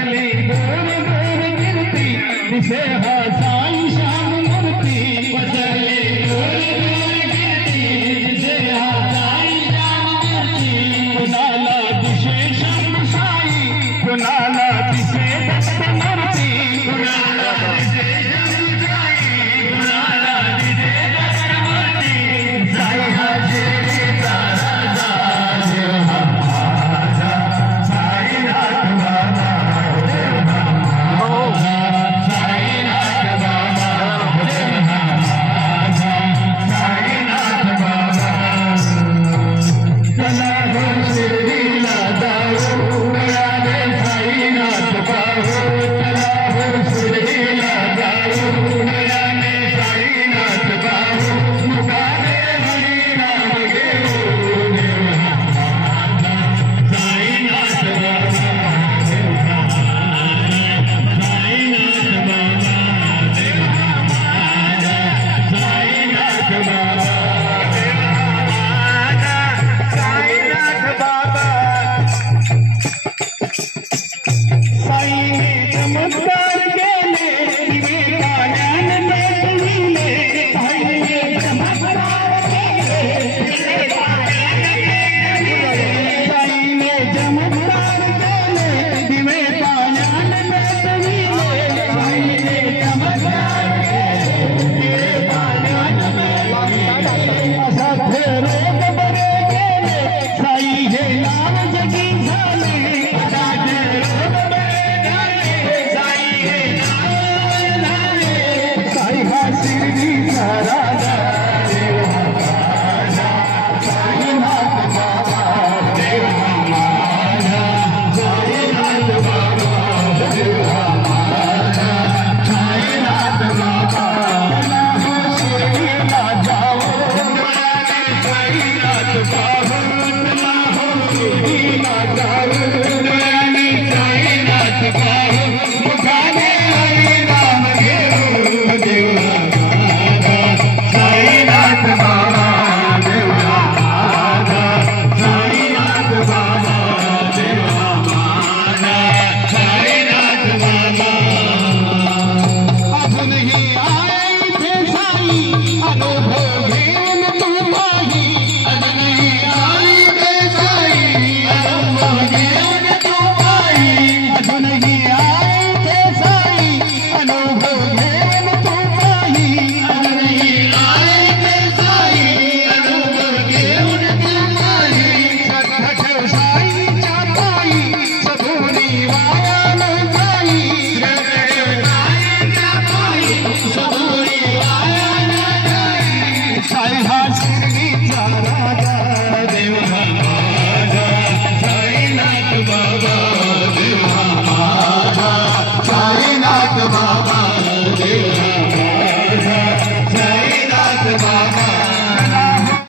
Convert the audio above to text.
फसले गोर गोर गिरती दिसे साई शाम मूर्ति फसले गोर गोर गिरती दिसे साई शाम मूर्ति कुणाला दिशे शाम साई कुणाला दिशे दत्त मूर्ति कुणाला दिशे शाम साई कुणाला दिशे दत्त मूर्ति साई हाजे तारा देव महाराजा साई नाथ बाबा देव महाराजा साई नाथ बाबा देव महाराजा साई नाथ बाबा चला हो शिरडीला जाऊ गळ्याने साई नाथ पाहू चला हो शिरडीला जाऊ गळ्याने साई नाथ पाहू मुखाने हरी नाम घेऊ देव महाराजा साई नाथ बाबा देव महाराजा साई नाथ बाबा देव महाराजा साई नाथ बाबा देव महाराजा साई नाथ बाबा साई ने चमत्कार केले दिवे कान्यान पेटविले साई ने चमत्कार केले दिवे कान्यान पेटविले साई ने चमत्कार केले दिवे कान्यान पेटविले साई ने चमत्कार केले दिवे कान्यान पेटविले असाध्य रोग बरे केले साई हे नाम जगी झाले असाध्य रोग बरे झाले साई हे नाम झाले साई हा शिर्डीचा राजा देव महाराजा साई नाथ बाबा देव महाराजा साई नाथ बाबा देव महाराजा साई नाथ बाबा चला हो शिर्डीला जाओ गळ्याने साई नाथ पाहू चला हो शिर्डीला जाऊ गळ्याने साई नाथ पाहू